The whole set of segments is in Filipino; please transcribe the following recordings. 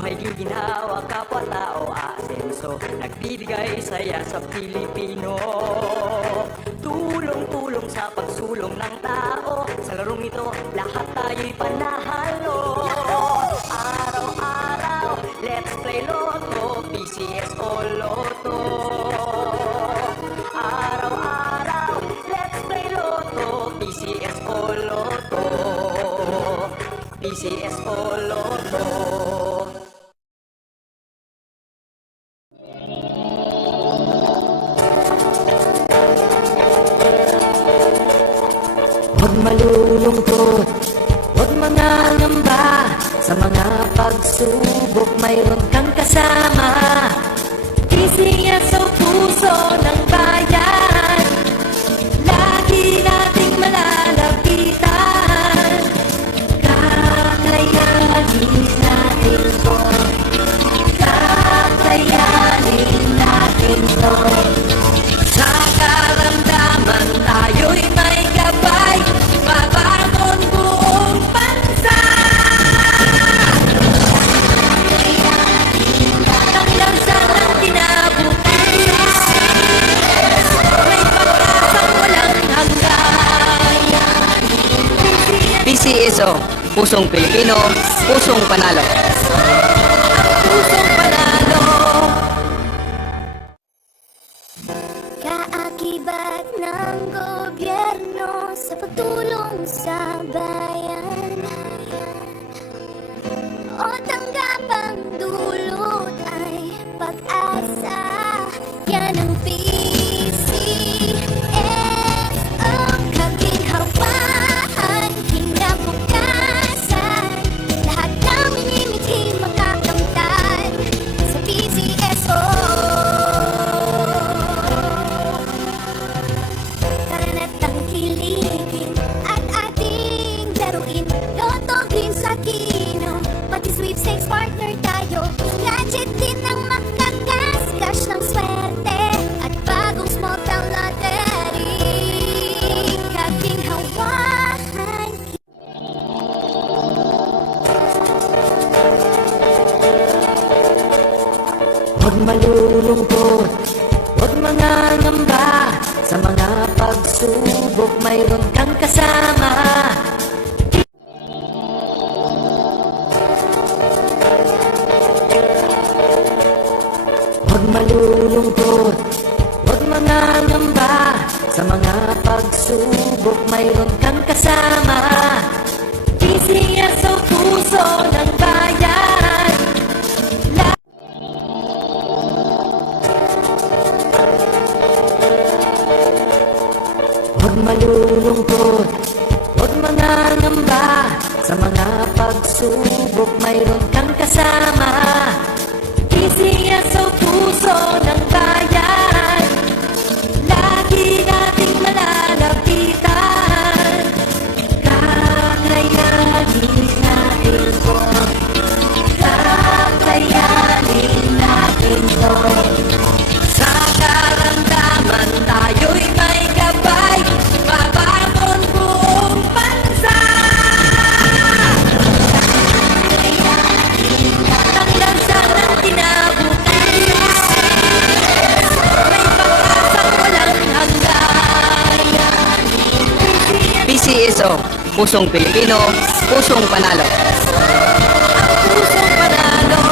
Buhay ginhawa, kapwa-tao, asenso, nagbibigay saya sa Pilipino. Tulong-tulong sa pagsulong ng tao, sa larong ito, lahat tayo'y panahalo. Araw-araw, let's play Lotto, PCS o Lotto. Araw-araw, let's play Lotto, PCS o Lotto. PCS o Lotto. Huwag malulungkot, huwag mangangamba, sa mga pagsubok mayroon kang kasama. PCS sa puso ng bayan, lagi nating malalapitan. Kakayanin natin to, kakayanin natin to. Sa karamdaman tayo'y may gabay, babangon buong bansa. Tanglang sa ng kinabukasan, may pag-asang walang hanggan. PCSO, pusong Pilipino, pusong panalo. Pusong panalo. Kaakibat ng gobyerno sa pagtulong sa bayan, o tanggapang dulot ay pag-asa. Yan ang PCS, ang kaginhawaan, kinabukasan. Lahat ng minimiting makakamtan sa PCSO. Tara na't tangkilikin at ating laruin. Lotto, green sa kino, pati sweepstakes partner tayo. Gadget din ang makakas-cash ng swerte, at bagong small town lottery. Kaginhawahan. Huwag malulungkot, huwag mangangamba, sa mga pagsubok mayroon kang kasama. Huwag malulungkot, huwag mangangamba, sa mga pagsubok mayroon kang kasama. PCS sa puso ng bayan, huwag malulungkot, huwag mangangamba, sa mga pagsubok mayroon kang kasama. PCS sa puso ng bayan, lagi nating malalapitan. Kakayanin natin to, kakayanin natin to. Sa karamdaman tayo'y may gabay, babangon buong bansa. Tanglang sa ng kinabukasan, may pag-asang walang hanggan. PCSO, pusong Pilipino, pusong panalo. Pusong panalo.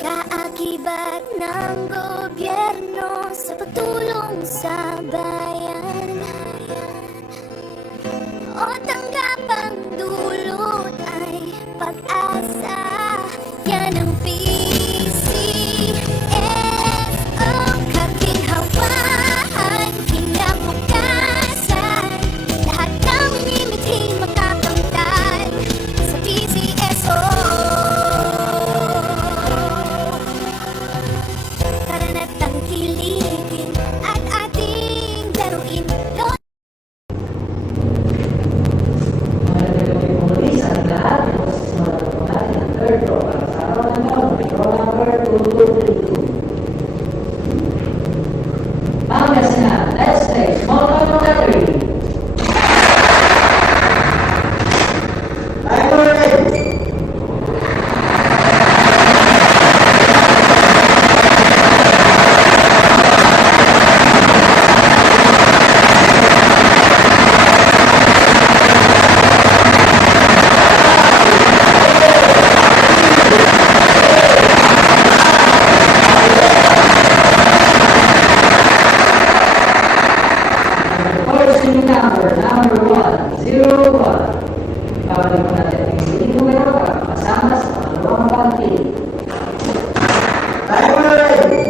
Kaakibat ng gobyerno sa pagtulong sa bayan, o tanggapang dulot ay pag-asa. Yan ang PCS, ang kaginhawaan, kinabukasan. Lahat ng natin ang hindi numero kasama sa pangalawang panty. Tayo na rin!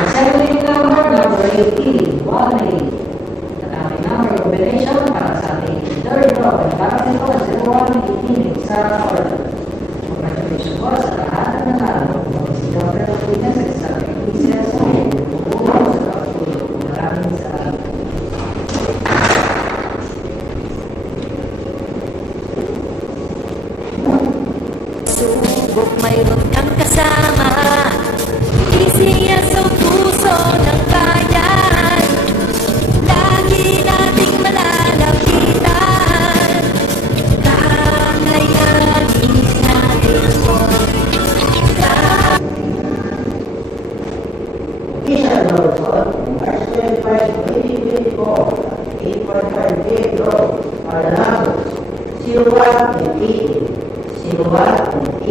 Assembly number 18, Wally. At aming number combination para sa ating third draw ay para ito 0118 Sarah Ford. Congratulations po sa lahat ng nanalo. Mag-isigaw na ito po niya sa isang PCS o sa pagtulog. Maraming salamat. Subok mayroon kang kasama Easy as